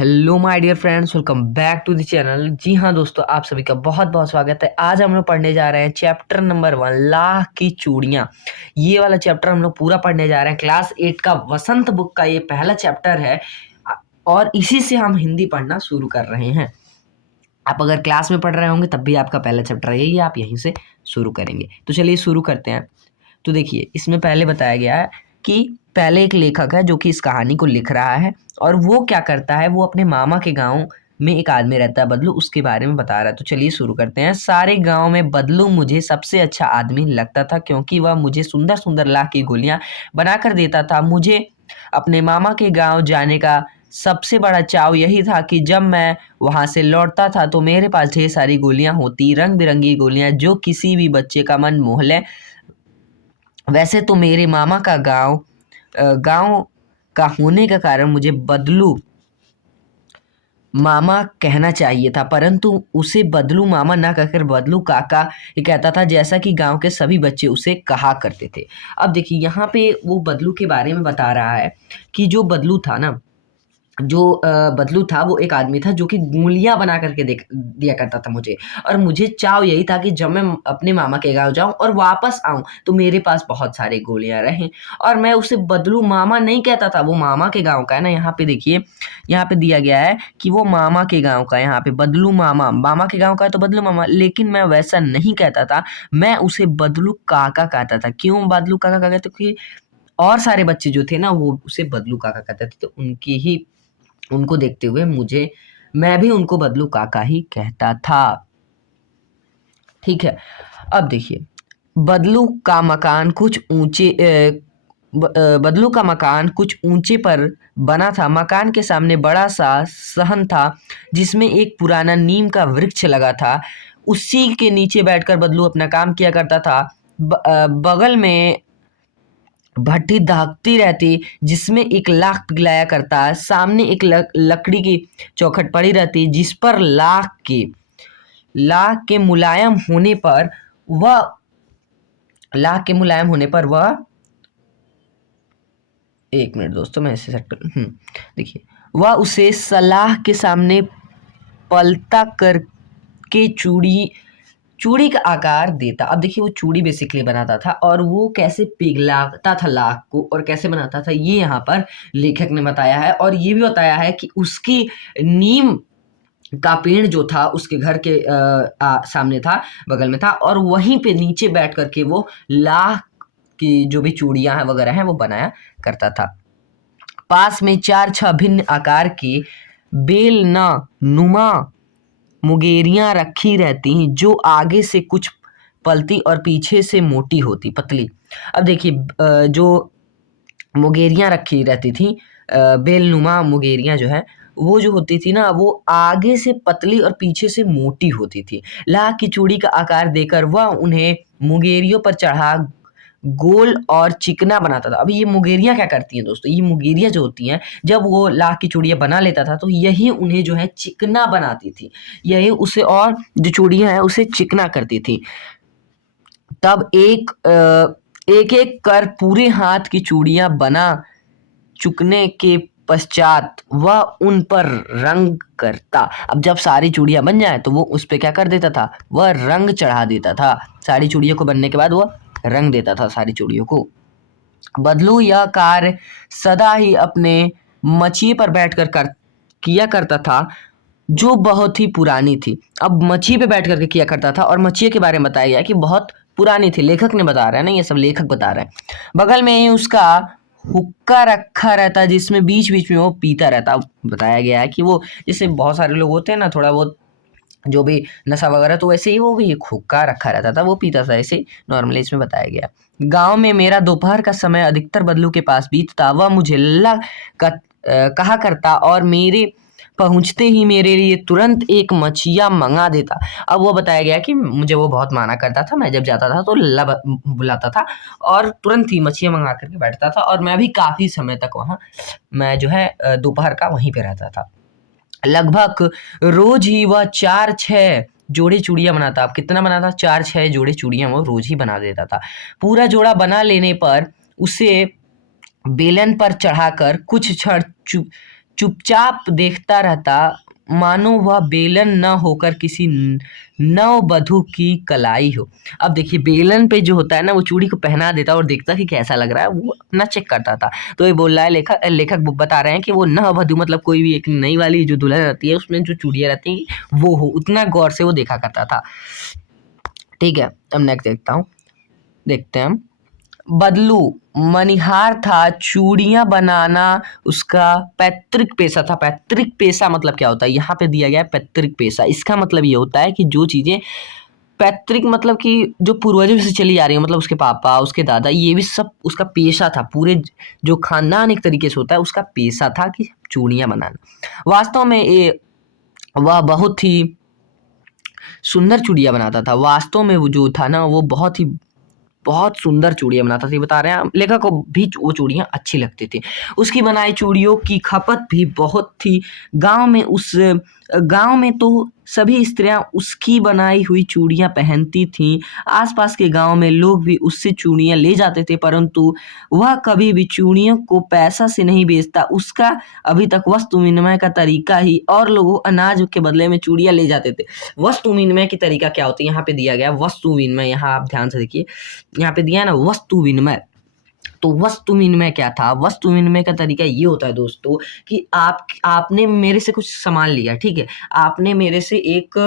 Hello my dear friends, welcome back to the channel. जी हाँ दोस्तों, आप सभी का बहुत बहुत स्वागत है। आज हम लोग पढ़ने जा रहे हैं चैप्टर नंबर 1, लाख की चूड़ियाँ। ये वाला चैप्टर हम लोग पूरा पढ़ने जा रहे हैं। क्लास 8 का वसंत बुक का ये पहला चैप्टर है और इसी से हम हिंदी पढ़ना शुरू कर रहे हैं। आप अगर क्लास में पढ़ रहे होंगे तब भी आपका पहला चैप्टर यही है, आप यहीं से शुरू करेंगे। तो चलिए शुरू करते हैं। तो देखिए, इसमें पहले बताया गया है कि पहले एक लेखक है जो कि इस कहानी को लिख रहा है और वो क्या करता है, वो अपने मामा के गांव में एक आदमी रहता है बदलू, उसके बारे में बता रहा है। तो चलिए शुरू करते हैं। सारे गांव में बदलू मुझे सबसे अच्छा आदमी लगता था क्योंकि वह मुझे सुंदर सुंदर लाख की गोलियां बनाकर देता था। मुझे अपने मामा के गांव जाने का सबसे बड़ा चाव यही था कि जब मैं वहां से लौटता था तो मेरे पास ढेर सारी गोलियां होती, रंग बिरंगी गोलियां जो किसी भी बच्चे का मन मोह ले। वैसे तो मेरे मामा का गांव का होने के कारण मुझे बदलू मामा कहना चाहिए था, परंतु उसे बदलू मामा ना कहकर बदलू काका ये कहता था, जैसा कि गांव के सभी बच्चे उसे कहा करते थे। अब देखिए, यहाँ पे वो बदलू के बारे में बता रहा है कि जो बदलू था ना, जो बदलू था वो एक आदमी था जो कि गोलियां बना करके दिया करता था मुझे। और मुझे चाव यही था कि जब मैं अपने मामा के गांव जाऊं और वापस आऊं तो मेरे पास बहुत सारे गोलियां रहें। और मैं उसे बदलू मामा नहीं कहता था, वो मामा के गांव का है ना। यहाँ पे देखिए, यहाँ पे दिया गया है कि वो मामा के गांव का है। यहाँ पे बदलू मामा, मामा के गांव का है तो बदलू मामा, लेकिन मैं वैसा नहीं कहता था। मैं उसे बदलू काका कहता था। क्यों बदलू काका कहते थे? क्योंकि और सारे बच्चे जो थे ना वो उसे बदलू काका कहते थे, तो उनको देखते हुए मैं भी उनको बदलू काका ही कहता था। ठीक है। अब देखिए, बदलू का मकान कुछ ऊंचे बदलू का मकान कुछ ऊंचे पर बना था। मकान के सामने बड़ा सा सहन था जिसमें एक पुराना नीम का वृक्ष लगा था। उसी के नीचे बैठकर बदलू अपना काम किया करता था। बगल में भट्टी दागती रहती जिसमें एक लाख पिघलाया करता है। सामने एक लकड़ी की चौखट पड़ी रहती जिस पर लाख के मुलायम होने पर वह एक मिनट दोस्तों, मैं ऐसे सेट कर देखिए, वह उसे सलाह के सामने पलता करके चूड़ी का आकार देता। अब देखिए, वो चूड़ी बेसिकली बनाता था और वो कैसे पिघलाता था लाख को और कैसे बनाता था, ये यहाँ पर लेखक ने बताया है। और ये भी बताया है कि उसकी नीम का पेड़ जो था उसके घर के सामने था, बगल में था, और वहीं पे नीचे बैठ करके वो लाख की जो भी चूड़ियां हैं वगैरह हैं वो बनाया करता था। पास में 4-6 भिन्न आकार के बेलना नुमा मुगेरियां रखी रहती हैं जो आगे से कुछ पलती और पीछे से मोटी होती पतली। अब देखिए, जो मुगेरियां रखी रहती थी, बेलनुमा मुगेरियां जो है वो जो होती थी ना, वो आगे से पतली और पीछे से मोटी होती थी। लाख की चूड़ी का आकार देकर वह उन्हें मुगेरियों पर चढ़ा गोल और चिकना बनाता था। अभी ये मुगेरियां क्या करती हैं दोस्तों, ये मुगेरियां जो होती हैं, जब वो लाख की चूड़ियां बना लेता था तो यही उन्हें जो है चिकना बनाती थी, यही उसे और जो चूड़ियां हैं उसे चिकना करती थी। तब एक एक कर पूरे हाथ की चूड़ियां बना चुकने के पश्चात वह उन पर रंग करता। अब जब सारी चूड़ियां बन जाए तो वो उस पे क्या कर देता था, वह रंग चढ़ा देता था। सारी चूड़ियों को बनने के बाद वह रंग देता था सारी चूड़ियों को। बदलू यह कार्य सदा ही अपने मचिए पर बैठकर किया करता था जो बहुत ही पुरानी थी। अब मछी पे बैठ करके किया करता था और मछिए के बारे में बताया गया कि बहुत पुरानी थी। लेखक ने बता रहा है ना, ये सब लेखक बता रहे हैं। बगल में ही उसका हुक्का रखा रहता जिसमें बीच बीच में वो पीता रहता। बताया गया है कि वो, जैसे बहुत सारे लोग होते हैं ना, थोड़ा बहुत जो भी नशा वगैरह, तो वैसे ही वो भी एक हुक्का रखा रहता था, वो पीता था, ऐसे नॉर्मली इसमें बताया गया। गांव में मेरा दोपहर का समय अधिकतर बदलू के पास बीतता। वह मुझे कहा करता और मेरे पहुंचते ही मेरे लिए तुरंत एक मछिया मंगा देता। अब वो बताया गया कि मुझे वो बहुत माना करता था, मैं जब जाता था तो लल्ला बुलाता था और तुरंत ही मछिया मंगा करके बैठता था, और मैं भी काफ़ी समय तक वहाँ मैं जो है दोपहर का वहीं पे रहता था। लगभग रोज ही वह 4-6 जोड़े चूड़ियां बनाता। अब कितना बनाता? 4-6 जोड़े चूड़ियां वो रोज ही बना देता था। पूरा जोड़ा बना लेने पर उसे बेलन पर चढ़ाकर कुछ क्षण चुपचाप देखता रहता, मानो वह बेलन न होकर किसी नववधू की कलाई हो। अब देखिए बेलन पे जो होता है ना वो चूड़ी को पहना देता और देखता कि कैसा लग रहा है, वो अपना चेक करता था। तो ये बोल रहा है लेखक बता रहे हैं कि वो नववधू मतलब कोई भी एक नई वाली जो दुल्हन रहती है उसमें जो चूड़ियाँ रहती हैं वो हो, उतना गौर से वो देखा करता था। ठीक है, अब नेक्स्ट देखते हैं हम। बदलू मनिहार था, चूड़ियां बनाना उसका पैतृक पेशा था। पैतृक पेशा मतलब क्या होता है, यहाँ पे दिया गया है पैतृक पेशा। इसका मतलब ये होता है कि जो चीजें पैतृक मतलब कि जो पूर्वजों से चली आ रही है, मतलब उसके पापा उसके दादा ये भी सब उसका पेशा था। पूरे जो खानदान एक तरीके से होता है उसका पेशा था कि चूड़ियां बनाना। वास्तव में ये वह बहुत ही सुंदर चूड़ियां बनाता था। वास्तव में वो जो था ना वो बहुत सुंदर चूड़ियां बनाता था। ये बता रहे हैं लेखक को भी वो चूड़ियां अच्छी लगती थी। उसकी बनाई चूड़ियों की खपत भी बहुत थी। गांव में तो सभी स्त्रियां उसकी बनाई हुई चूड़ियां पहनती थीं। आसपास के गांव में लोग भी उससे चूड़ियां ले जाते थे, परंतु वह कभी भी चूड़ियों को पैसा से नहीं बेचता। उसका अभी तक वस्तु विनिमय का तरीका ही, और लोग अनाज के बदले में चूड़ियां ले जाते थे। वस्तु विनिमय की तरीका क्या होती है यहाँ पे दिया गया वस्तु विनिमय। यहाँ आप ध्यान से देखिए, यहाँ पे दिया है ना वस्तु विनिमय। तो वस्तु विनिमय क्या था? वस्तु विनिमय का तरीका ये होता है दोस्तों कि आपने मेरे से कुछ सामान लिया, ठीक है, आपने मेरे से एक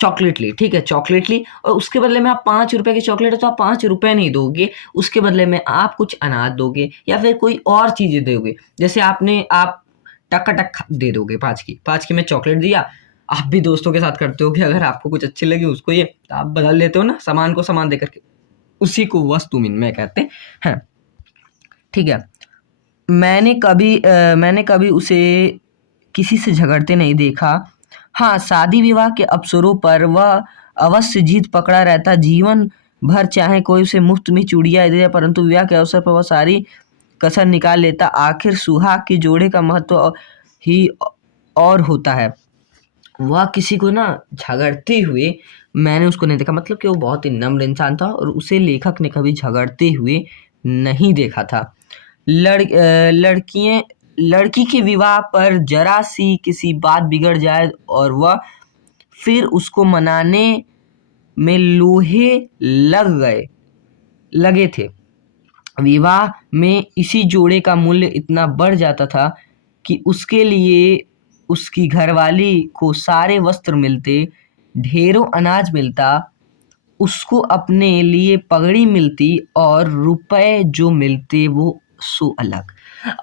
चॉकलेट ली, ठीक है, चॉकलेट ली और उसके बदले में आप 5 रुपए की चॉकलेट है तो आप 5 रुपए नहीं दोगे, उसके बदले में आप कुछ अनाज दोगे या फिर कोई और चीजें दोगे। जैसे आप टक दे दोगे 5 की मैं चॉकलेट दिया। आप भी दोस्तों के साथ करते हो कि अगर आपको कुछ अच्छी लगी उसको ये तो आप बदल लेते हो ना, सामान को सामान दे करके, उसी को वस्तु विनिमय कहते हैं। ठीक है, मैंने कभी उसे किसी से झगड़ते नहीं देखा। हाँ, शादी विवाह के अवसरों पर वह अवश्य जिद पकड़ा रहता। जीवन भर चाहे कोई उसे मुफ्त में चूड़ियां दे, परंतु विवाह के अवसर पर वह सारी कसर निकाल लेता। आखिर सुहाग के जोड़े का महत्व ही और होता है। वह किसी को ना झगड़ते हुए मैंने उसको नहीं देखा, मतलब कि वो बहुत ही नम्र इंसान था और उसे लेखक ने कभी झगड़ते हुए नहीं देखा था। लड़की के विवाह पर जरा सी किसी बात बिगड़ जाए और वह फिर उसको मनाने में लोहे लगे थे। विवाह में इसी जोड़े का मूल्य इतना बढ़ जाता था कि उसके लिए उसकी घरवाली को सारे वस्त्र मिलते, ढेरों अनाज मिलता, उसको अपने लिए पगड़ी मिलती और रुपए जो मिलते वो सो अलग।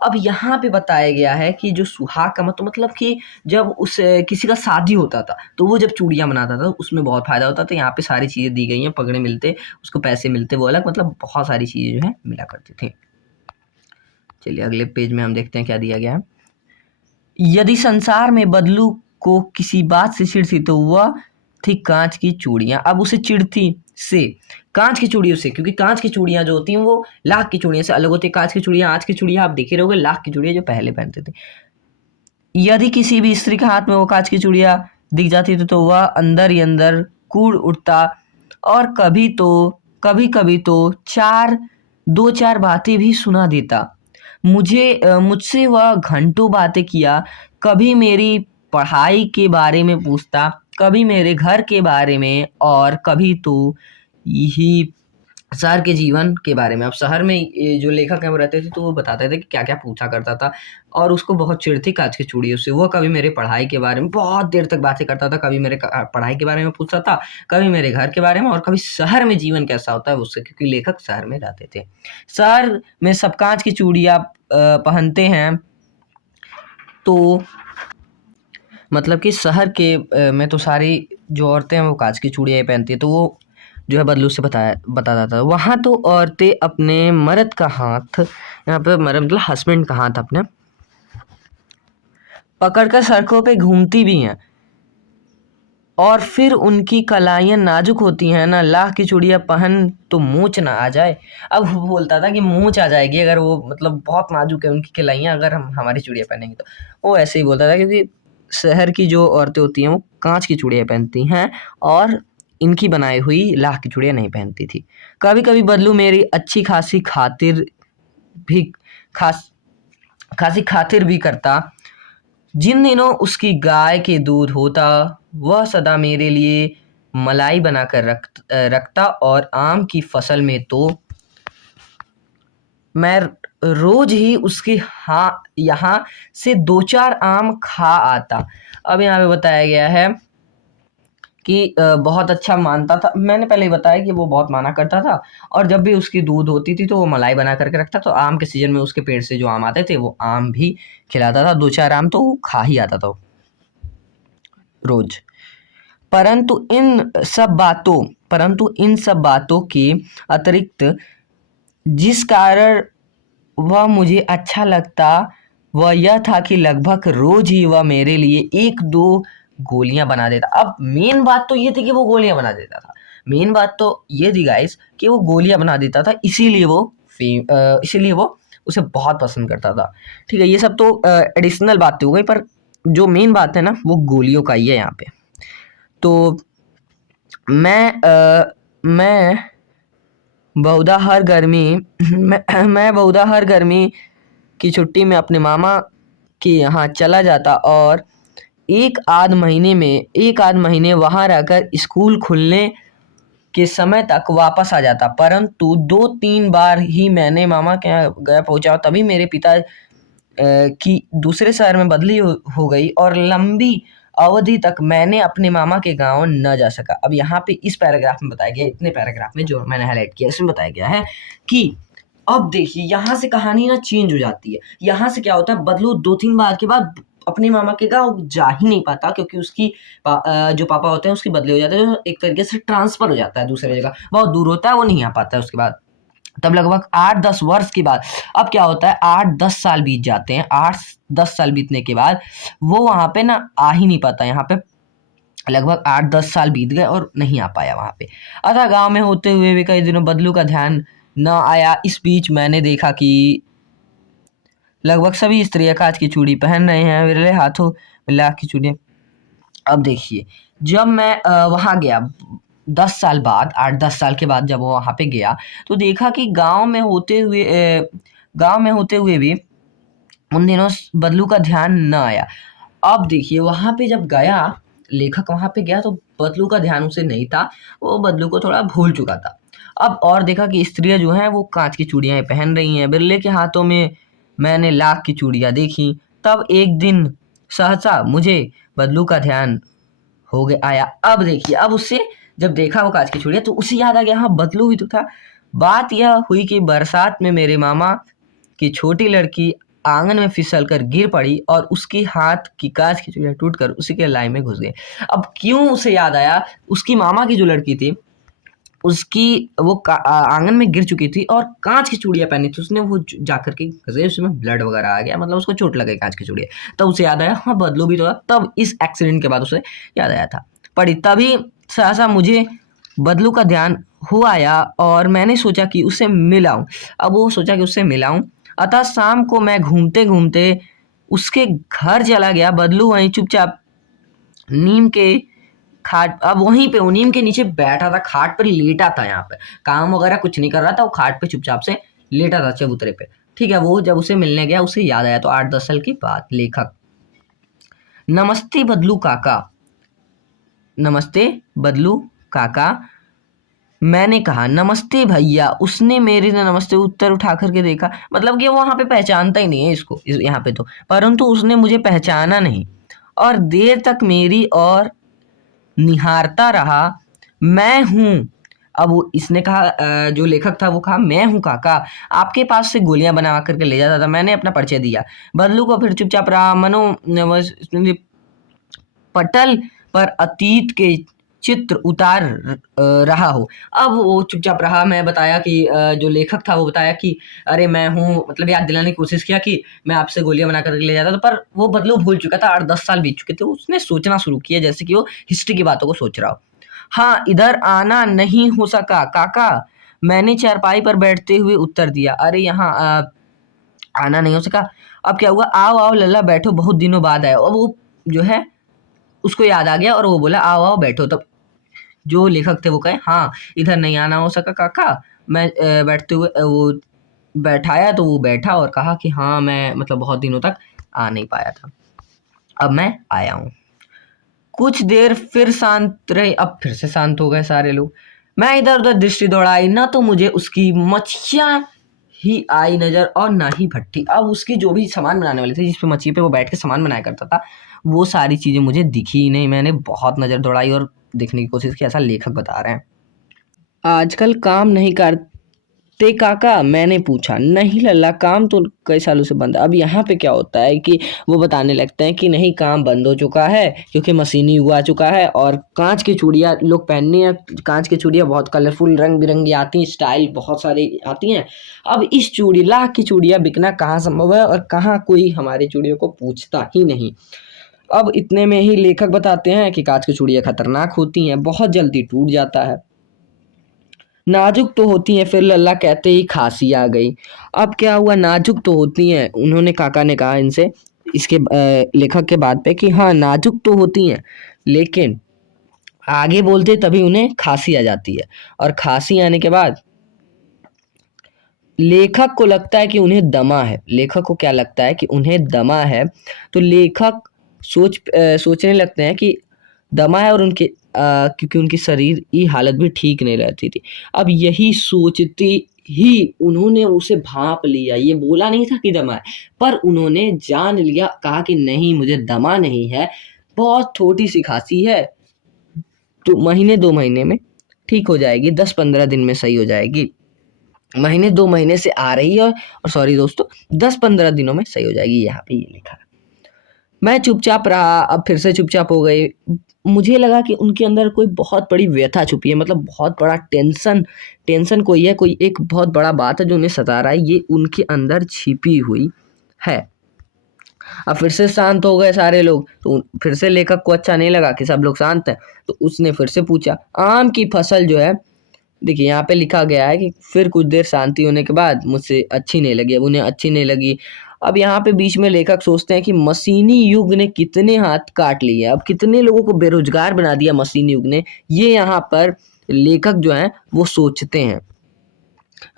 अब यहाँ पे बताया गया है कि जो सुहाग का मतलब कि जब उस किसी का शादी होता था तो वो जब चूड़ियां बनाता था उसमें बहुत फायदा होता था। यहाँ पे सारी चीजें दी गई हैं, पगड़े मिलते, उसको पैसे मिलते वो अलग, मतलब बहुत सारी चीजें जो है मिला करती थी। चलिए अगले पेज में हम देखते हैं क्या दिया गया है। यदि संसार में बदलू को किसी बात से चिढ़ थी तो वह थी कांच की चूड़ियां। अब उसे चिढ़ती से कांच की चूड़ियों से, क्योंकि कांच की चूड़ियां जो होती हैं वो लाख की चूड़ियों से अलग होती है। कांच की चूड़ियां, आज की चूड़ियां आप देखे रहोगे, लाख की चूड़ियां जो पहले पहनते थे। यदि किसी भी स्त्री के हाथ में वो कांच की चूड़ियां दिख जाती थी तो वह अंदर ही अंदर कूद उठता और कभी कभी तो दो चार बातें भी सुना देता। मुझसे वह घंटों बातें किया, कभी मेरी पढ़ाई के बारे में पूछता, कभी मेरे घर के बारे में और कभी तो यही शहर के जीवन के बारे में। अब शहर में ये जो लेखक हैं वो रहते थे तो वो बताते थे कि क्या क्या पूछा करता था और उसको बहुत चिढ़ थी कांच की चूड़ियों से। वह कभी मेरे पढ़ाई के बारे में बहुत देर तक बातें करता था, कभी मेरे पढ़ाई के बारे में पूछता था, कभी मेरे घर के बारे में और कभी शहर में जीवन कैसा होता है उससे, क्योंकि लेखक शहर में रहते थे। शहर में सब कांच की चूड़ियां पहनते हैं, तो मतलब कि शहर के में तो सारी जो औरतें हैं वो कांच की चूड़ियाँ पहनती है। तो वो जो है बदलू से बताता था। वहाँ तो औरतें अपने मर्द का हाथ, यहाँ पे मर्द मतलब हस्बैंड का हाथ अपने पकड़कर सड़कों पे घूमती भी हैं और फिर उनकी कलाइयाँ नाजुक होती हैं ना, लाख की चूड़ियाँ पहन तो मूंछ ना आ जाए। अब वो बोलता था कि मूंछ आ जाएगी अगर वो, मतलब बहुत नाजुक है उनकी कलाइयाँ, अगर हम हमारी चूड़ियाँ पहनेंगे तो। वो ऐसे ही बोलता था क्योंकि शहर की जो औरतें होती हैं वो कांच की चूड़ियाँ पहनती हैं और इनकी बनाई हुई लाख की चूड़ियाँ नहीं पहनती थी। कभी कभी बदलू मेरी अच्छी खासी खातिर भी खास खासी खातिर भी करता। जिन दिनों उसकी गाय के दूध होता, वह सदा मेरे लिए मलाई बनाकर रखता, और आम की फसल में तो मैं रोज ही उसके यहाँ से 2-4 आम खा आता। अब यहाँ पे बताया गया है कि बहुत अच्छा मानता था। मैंने पहले ही बताया कि वो बहुत माना करता था, और जब भी उसकी दूध होती थी तो वो मलाई बना करके रखता। तो आम के सीजन में उसके पेड़ से जो आम आते थे वो आम भी खिलाता था, 2-4 आम तो वो खा ही आता था रोज। परंतु इन सब बातों के अतिरिक्त जिस कारण वह मुझे अच्छा लगता, वह यह था कि लगभग रोज ही वह मेरे लिए 1-2 गोलियां बना देता। अब मेन बात तो ये थी कि वो गोलियां बना देता था। मेन बात तो ये थी गाइस कि वो गोलियां बना देता था, इसीलिए वो उसे बहुत पसंद करता था। ठीक है, ये सब तो एडिशनल बातें हो गई, पर जो मेन बात है ना वो गोलियों का ही है यहाँ पे। तो मैं बहुधा हर गर्मी मैं बहुधा हर गर्मी की छुट्टी में अपने मामा के यहाँ चला जाता, और एक आध महीने वहाँ रहकर स्कूल खुलने के समय तक वापस आ जाता। परंतु 2-3 बार ही मैंने मामा के यहाँ गया पहुँचा, तभी मेरे पिता की दूसरे शहर में बदली हो गई, और लंबी अवधि तक मैंने अपने मामा के गांव न जा सका। अब यहाँ पे इस पैराग्राफ में बताया गया, इतने पैराग्राफ में जो मैंने हाईलाइट किया, इसमें बताया गया है कि अब देखिए यहाँ से कहानी ना चेंज हो जाती है। यहाँ से क्या होता है, बदलू 2-3 बार के बाद अपने मामा के गांव जा ही नहीं पाता, क्योंकि उसकी जो पापा होते हैं उसकी बदली हो जाती है, एक तरीके से ट्रांसफर हो जाता है दूसरी जगह, बहुत दूर होता है, वो नहीं आ पाता है उसके बाद। तब लगभग 8-10 वर्ष के बाद अब क्या होता है, 8-10 साल बीत जाते हैं। 8-10 साल बीतने के बाद वो वहाँ पे ना आ ही नहीं पाता। यहाँ पे लगभग 8-10 साल बीत गए और नहीं आ पाया वहाँ पे। अतः गांव में होते हुए भी कई दिनों बदलू का ध्यान न आया। इस बीच मैंने देखा कि लगभग सभी स्त्रियां कांच की चूड़ी पहन रहे हैं, विरले हाथों में लाख की चूड़ियां। अब देखिए, जब मैं वहाँ गया 10 साल बाद, 8-10 साल के बाद जब वो वहाँ पे गया, तो देखा कि गांव में होते हुए भी उन दिनों बदलू का ध्यान न आया। अब देखिए, वहाँ पे जब गया, लेखक वहाँ पे गया तो बदलू का ध्यान उसे नहीं था, वो बदलू को थोड़ा भूल चुका था। अब और देखा कि स्त्रियां जो हैं वो कांच की चूड़ियां पहन रही हैं, बिरले के हाथों में मैंने लाख की चूड़ियां देखी। तब एक दिन सहसा मुझे बदलू का ध्यान हो गया आया। अब देखिए, अब उससे जब देखा वो कांच की चूड़ियां तो उसे याद आ गया, हाँ बदलू भी तो था। बात यह हुई कि बरसात में मेरे मामा की छोटी लड़की आंगन में फिसल कर गिर पड़ी, और उसकी हाथ की कांच की चूड़ियां टूटकर उसी के लाई में घुस गई। अब क्यों उसे याद आया, उसकी मामा की जो लड़की थी उसकी वो आंगन में गिर चुकी थी और कांच की चूड़ियां पहनी थी उसने, वो जाकर के घसे, उसमें ब्लड वगैरह आ गया, मतलब उसको चोट लग गई कांच की चूड़ियां। तब उसे याद आया, हाँ बदलू भी तो था। तब इस एक्सीडेंट के बाद उसे याद आया था। पढ़ी तभी सहसा मुझे बदलू का ध्यान हुआ आया, और मैंने सोचा कि उसे मिलाऊं। अब वो सोचा कि उससे मिलाऊं। अतः शाम को मैं घूमते घूमते उसके घर चला गया। बदलू वहीं चुपचाप नीम के खाट, अब वहीं पे वो नीम के नीचे बैठा था, खाट पर लेटा था। यहाँ पे काम वगैरह कुछ नहीं कर रहा था, वो खाट पे चुपचाप से लेटा था चबूतरे पे। ठीक है, वो जब उसे मिलने गया उसे याद आया। तो 8-10 साल की बात। लेखक, नमस्ते बदलू काका, नमस्ते बदलू काका, मैंने कहा। नमस्ते भैया, उसने मेरे ने नमस्ते उत्तर उठा करके देखा। मतलब कि वो वहाँ पे पहचानता ही नहीं है इसको, यहाँ पे तो। परंतु उसने मुझे पहचाना नहीं, और देर तक मेरी और निहारता रहा। मैं हूँ। अब वो इसने कहा, जो लेखक था वो कहा, मैं हूँ काका, आपके पास से गोलियां बना करके ले जाता था। मैंने अपना परिचय दिया। बदलू को फिर चुपचाप रहा, पटल पर अतीत के चित्र उतार रहा हो। अब वो चुपचाप रहा। मैं बताया कि जो लेखक था वो बताया कि अरे मैं हूँ, मतलब याद दिलाने की कोशिश किया कि मैं आपसे गोलियां बना कर ले जाता था। पर वो बदलू भूल चुका था, 8-10 साल बीत चुके थे। उसने सोचना शुरू किया जैसे कि वो हिस्ट्री की बातों को सोच रहा हो। हाँ, इधर आना नहीं हो सका काका, मैंने चारपाई पर बैठते हुए उत्तर दिया। अरे यहाँ आना नहीं हो सका। अब क्या हुआ, आओ आओ लल्ला बैठो, बहुत दिनों बाद आए। अब वो जो है उसको याद आ गया और वो बोला आओ आओ बैठो। तब जो लेखक थे वो कहे, हाँ इधर नहीं आना हो सका काका, मैं बैठते हुए वो बैठाया तो वो बैठा और कहा कि हाँ मैं मतलब बहुत दिनों तक आ नहीं पाया था, अब मैं आया हूँ। कुछ देर फिर शांत रहे, अब फिर से शांत हो गए सारे लोग। मैं इधर उधर दृष्टि दौड़ाई, ना तो मुझे उसकी मच्छियाँ ही आई नजर और ना ही भट्टी। अब उसकी जो भी सामान बनाने वाले थे, जिस पे मच्छी पे वो बैठ के सामान बनाया करता था, वो सारी चीजें मुझे दिखी ही नहीं। मैंने बहुत नजर दौड़ाई और देखने की कोशिश की, ऐसा लेखक बता रहे हैं। आजकल काम नहीं करते काका, मैंने पूछा। नहीं लल्ला, काम तो कई सालों से बंद है। अब यहाँ पे क्या होता है कि वो बताने लगते हैं कि नहीं, काम बंद हो चुका है क्योंकि मशीनी युग आ चुका है और कांच की चूड़ियाँ लोग पहनने हैं। कांच की चूड़ियाँ बहुत कलरफुल रंग बिरंगी आती हैं, स्टाइल बहुत सारी आती हैं। अब इस चूड़ी, लाख की चूड़ियाँ बिकना कहाँ संभव है और कहाँ कोई हमारी चूड़ियों को पूछता ही नहीं। अब इतने में ही लेखक बताते हैं कि कांच की चूड़ियाँ खतरनाक होती हैं, बहुत जल्दी टूट जाता है, नाजुक तो होती हैं। फिर लल्ला कहते ही खांसी आ गई। अब क्या हुआ, नाजुक तो होती हैं, उन्होंने काका ने कहा इनसे, इसके लेखक के बात पे कि हाँ नाजुक तो होती हैं, लेकिन आगे बोलते तभी उन्हें खांसी आ जाती है। और खांसी आने के बाद लेखक को लगता है कि उन्हें दमा है। लेखक को क्या लगता है कि उन्हें दमा है, तो लेखक सोचने लगते हैं कि दमा है और क्योंकि उनकी शरीर की हालत भी ठीक नहीं रहती थी। अब यही सोचते ही उन्होंने उसे भांप लिया। ये बोला नहीं था कि दमा है, पर उन्होंने जान लिया, कहा कि नहीं मुझे दमा नहीं है, बहुत छोटी सी खांसी है, तो महीने 2 महीने में ठीक हो जाएगी, 10-15 दिन में सही हो जाएगी। महीने 2 महीने से आ रही है और सॉरी दोस्तों, 10-15 दिनों में सही हो जाएगी, यहाँ पे ये लिखा है। मैं चुपचाप रहा, अब फिर से चुपचाप हो गई। मुझे लगा कि उनके अंदर कोई बहुत बड़ी व्यथा छुपी है, मतलब बहुत बड़ा टेंशन कोई है, कोई एक बहुत बड़ा बात है जो उन्हें सता रहा है, ये उनके अंदर छिपी हुई है। अब फिर से शांत हो गए सारे लोग, तो फिर से लेखक को अच्छा नहीं लगा कि सब लोग शांत हैं, तो उसने फिर से पूछा, आम की फसल जो है, देखिए यहाँ पे लिखा गया है कि फिर कुछ देर शांति होने के बाद मुझसे अच्छी नहीं लगी, अब उन्हें अच्छी नहीं लगी। अब यहाँ पे बीच में लेखक सोचते हैं कि मशीनी युग ने कितने हाथ काट लिए, अब कितने लोगों को बेरोजगार बना दिया मशीनी युग ने, ये यहाँ पर लेखक जो है वो सोचते हैं।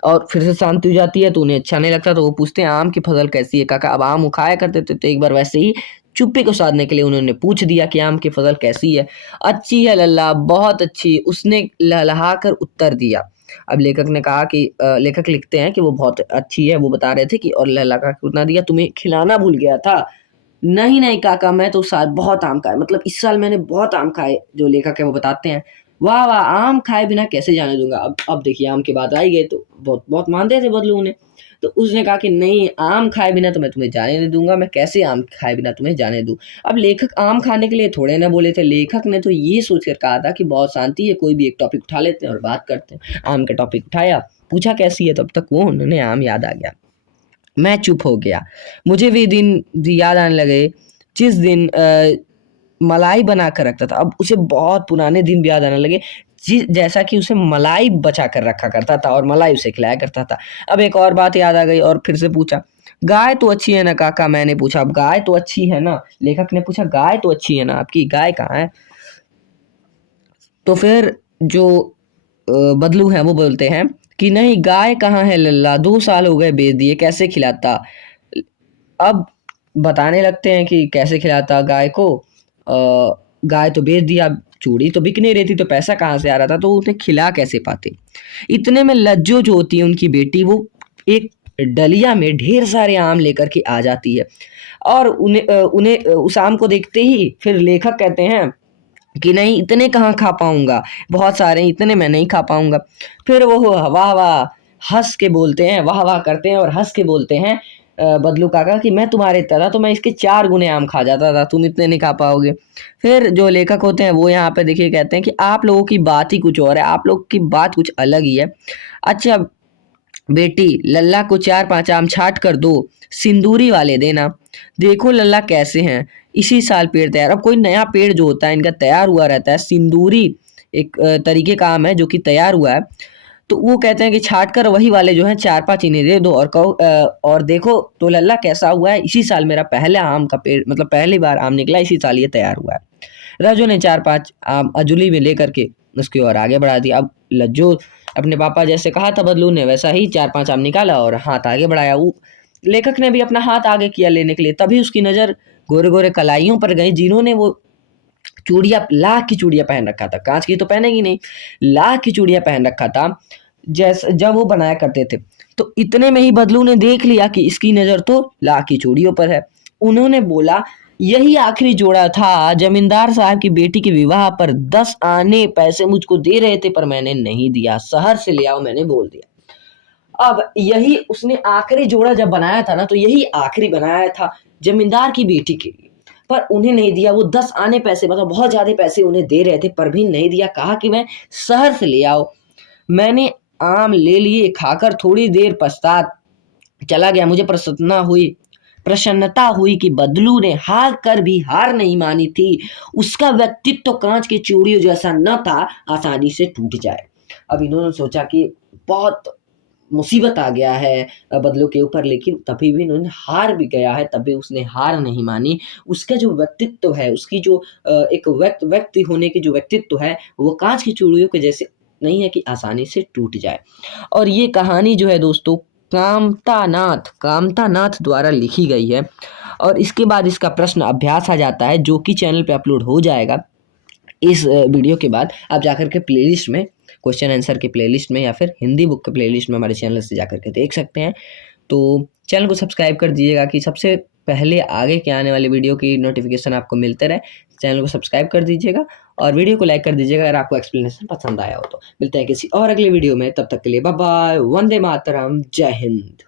और फिर से शांति हो जाती है, तो उन्हें अच्छा नहीं लगता, तो वो पूछते हैं आम की फसल कैसी है काका। अब आम खाया करते थे, तो एक बार वैसे ही चुप्पी को साधने के लिए उन्होंने पूछ दिया कि आम की फसल कैसी है। अच्छी है लल्ला, बहुत अच्छी, उसने लहलहा कर उत्तर दिया। अब लेखक ने कहा कि लेखक लिखते हैं कि वो बहुत अच्छी है, वो बता रहे थे कि और लहलहा कर उत्तर दिया, तुम्हें खिलाना भूल गया था। नहीं नहीं काका, मैं तो साल बहुत आम खाए, मतलब इस साल मैंने बहुत आम खाए, जो लेखक है वो बताते हैं। वाह वाह, आम खाए बिना कैसे जाने दूंगा। अब देखिए आम की बात आई गई, तो बहुत बहुत मानते थे बहुत लोग उन्हें, तो उसने कहा कि नहीं, आम खाए बिना तो मैं तुम्हें जाने नहीं दूंगा, मैं कैसे आम खाए बिना तुम्हें जाने दूं। अब लेखक आम खाने के लिए थोड़े ना बोले थे, लेखक ने तो ये सोच कर कहा था कि बहुत शांति है, कोई भी एक टॉपिक उठा लेते हैं और बात करते हैं। आम का टॉपिक उठाया, पूछा कैसी है, तब तक वो उन्होंने आम याद आ गया। मैं चुप हो गया। मुझे भी दिन याद आने लगे जिस दिन मलाई बना कर रखता था। अब उसे बहुत पुराने दिन भी याद आने लगे, जैसा कि उसे मलाई बचा कर रखा करता था और मलाई उसे खिलाया करता था। अब एक और बात याद आ गई और फिर से पूछा, गाय तो अच्छी है ना काका। मैंने पूछा, अब गाय तो अच्छी है ना, लेखक ने पूछा गाय तो अच्छी है ना आपकी, गाय कहाँ है। तो फिर जो बदलू हैं वो बोलते हैं कि नहीं, गाय कहाँ है लल्ला, 2 साल हो गए बेच दिए, कैसे खिलाता। अब बताने लगते हैं कि कैसे खिलाता गाय को। गाय तो बेच दिया, चूड़ी तो बिक नहीं रही थी, तो पैसा कहाँ से आ रहा था, तो उन्हें खिला कैसे पाते। इतने में लज्जो जो होती है उनकी बेटी, वो एक डलिया में ढेर सारे आम लेकर के आ जाती है और उन्हें उस आम को देखते ही फिर लेखक कहते हैं कि नहीं, इतने कहाँ खा पाऊंगा, बहुत सारे, इतने मैं नहीं खा पाऊंगा। फिर वो वाह वाह हंस के बोलते हैं, वाह वाह करते हैं और हंस के बोलते हैं बदलू काका कि मैं तुम्हारे तरह तो मैं इसके 4 गुने आम खा जाता था, तुम इतने नहीं खा पाओगे। फिर जो लेखक होते हैं वो यहाँ पे देखिए कहते हैं कि आप लोगों की बात ही कुछ और है, आप लोग की बात कुछ अलग ही है। अच्छा बेटी, लल्ला को 4-5 आम छाट कर दो, सिंदूरी वाले देना, देखो लल्ला कैसे हैं, इसी साल पेड़ तैयार। अब कोई नया पेड़ जो होता है इनका तैयार हुआ रहता है, सिंदूरी एक तरीके का आम है जो कि तैयार हुआ है, तो वो कहते हैं कि छाट कर वही वाले जो हैं 4-5 इन्हें दे दो और कहो और देखो तो लल्ला कैसा हुआ है, इसी साल मेरा पहला आम का पेड़, मतलब पहली बार आम निकला, इसी साल ये तैयार हुआ है। रजो ने 4-5 आम अजूली में लेकर के उसकी ओर आगे बढ़ा दिया। अब लज्जो अपने पापा जैसे कहा था बदलू ने वैसा ही 4-5 आम निकाला और हाथ आगे बढ़ाया। वो लेखक ने भी अपना हाथ आगे किया लेने के लिए, तभी उसकी नज़र गोरे-गोरे कलाइयों पर गई जिन्होंने वो चूड़ियाँ, लाख की चूड़ियाँ पहन रखा था। काँच की तो पहनेगी नहीं, लाख की चूड़ियाँ पहन रखा था जब वो बनाया करते थे। तो इतने में ही बदलू ने देख लिया कि इसकी नज़र तो लाख की चूड़ियों पर है। उन्होंने बोला, यही आखिरी जोड़ा था। जमींदार साहब की बेटी के विवाह पर 10 आने पैसे मुझको दे रहे थे पर मैंने नहीं दिया। शहर से ले आओ मैंने बोल दिया। अब यही उसने आखिरी जोड़ा जब बनाया था ना, तो यही आखिरी बनाया था जमींदार की बेटी के लिए, पर उन्हें नहीं दिया। वो 10 आने पैसे, मतलब बहुत ज़्यादा पैसे उन्हें दे रहे थे पर भी नहीं दिया। कहा कि मैं शहर से ले आओ। मैंने आम ले लिए, खाकर थोड़ी देर पश्चात चला गया। मुझे प्रसन्नता हुई कि बदलू ने हार कर भी हार नहीं मानी थी। उसका व्यक्तित्व तो कांच की चूड़ियों जैसा न था, आसानी से टूट जाए। अब इन्होंने सोचा कि बहुत मुसीबत आ गया है बदलू के ऊपर, लेकिन तभी भी उन्होंने हार भी गया है, तभी उसने हार नहीं मानी। उसका जो व्यक्तित्व है, उसकी जो एक व्यक्ति होने की जो व्यक्तित्व है, वो कांच की चूड़ियों के जैसे नहीं है कि आसानी से टूट जाए। और ये कहानी जो है दोस्तों कामतानाथ द्वारा लिखी गई है। और इसके बाद इसका प्रश्न अभ्यास आ जाता है जो कि चैनल पे अपलोड हो जाएगा। इस वीडियो के बाद आप जाकर के प्लेलिस्ट में, क्वेश्चन आंसर की प्लेलिस्ट में या फिर हिंदी बुक के प्लेलिस्ट में हमारे चैनल से जाकर के देख सकते हैं। तो चैनल को सब्सक्राइब कर दीजिएगा कि सबसे पहले आगे के आने वाली वीडियो की नोटिफिकेशन आपको मिलते रहे। चैनल को सब्सक्राइब कर दीजिएगा और वीडियो को लाइक कर दीजिएगा अगर आपको एक्सप्लेनेशन पसंद आया हो तो। मिलते हैं किसी और अगले वीडियो में, तब तक के लिए बाय बाय, वंदे मातरम, जय हिंद।